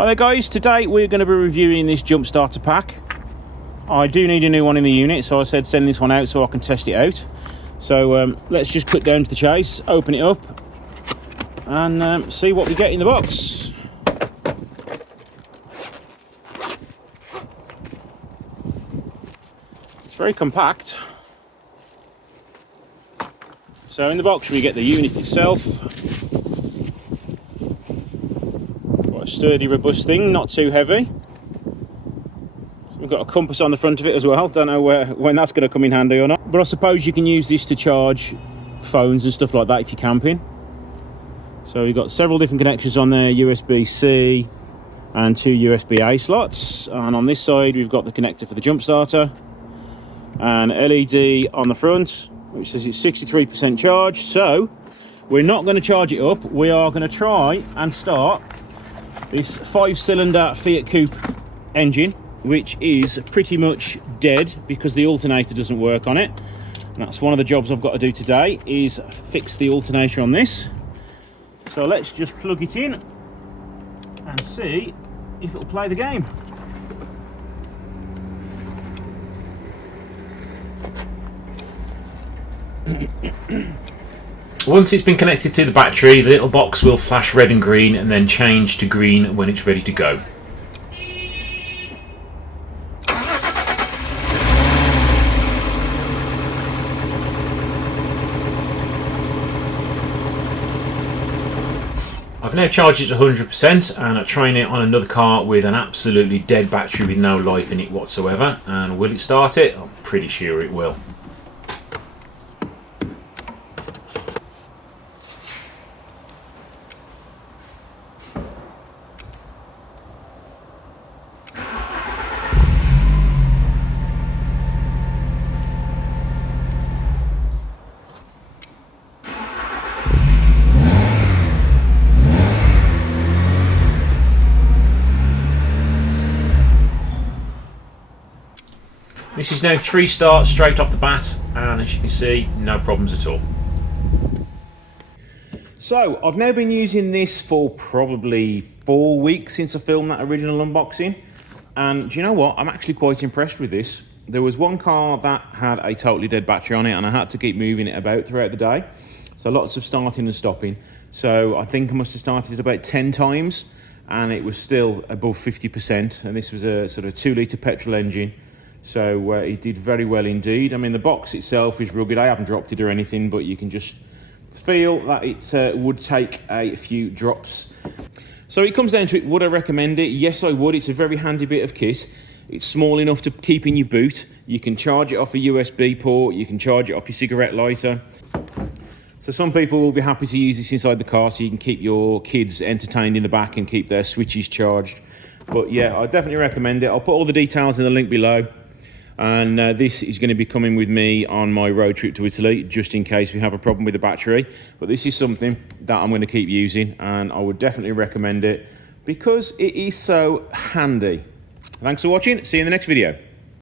Hi there guys, today we're going to be reviewing this jump starter pack. I do need a new one in the unit, so I said send this one out so I can test it out. So let's just cut down to the chase, open it up and see what we get in the box. It's very compact. So in the box we get the unit itself. Quite a sturdy, robust thing, not too heavy. We've got a compass on the front of it as well. Don't know when that's going to come in handy or not. But I suppose you can use this to charge phones and stuff like that if you're camping. So you've got several different connections on there, USB-C and 2 USB-A slots. And on this side we've got the connector for the jump starter. And LED on the front, which says it's 63% charged. So we're not going to charge it up. We are going to try and start this 5-cylinder Fiat Coupe engine, which is pretty much dead because the alternator doesn't work on it. And that's one of the jobs I've got to do today, is fix the alternator on this. So let's just plug it in and see if it'll play the game. Once it's been connected to the battery, the little box will flash red and green and then change to green when it's ready to go. I've now charged it to 100% and I'm trying it on another car with an absolutely dead battery with no life in it whatsoever. And will it start it? I'm pretty sure it will. This is now 3 starts straight off the bat, and as you can see, no problems at all. So I've now been using this for probably 4 weeks since I filmed that original unboxing, and do you know what? I'm actually quite impressed with this. There was one car that had a totally dead battery on it and I had to keep moving it about throughout the day, so lots of starting and stopping. So I think I must have started it about 10 times and it was still above 50%, and this was a sort of 2-litre petrol engine. So it did very well indeed. I mean, the box itself is rugged. I haven't dropped it or anything, but you can just feel that it would take a few drops. So it comes down to it, would I recommend it? Yes, I would. It's a very handy bit of kit. It's small enough to keep in your boot. You can charge it off a USB port. You can charge it off your cigarette lighter. So some people will be happy to use this inside the car so you can keep your kids entertained in the back and keep their switches charged. But yeah, I definitely recommend it. I'll put all the details in the link below. And this is going to be coming with me on my road trip to Italy, just in case we have a problem with the battery. But this is something that I'm going to keep using, and I would definitely recommend it because it is so handy. Thanks for watching. See you in the next video.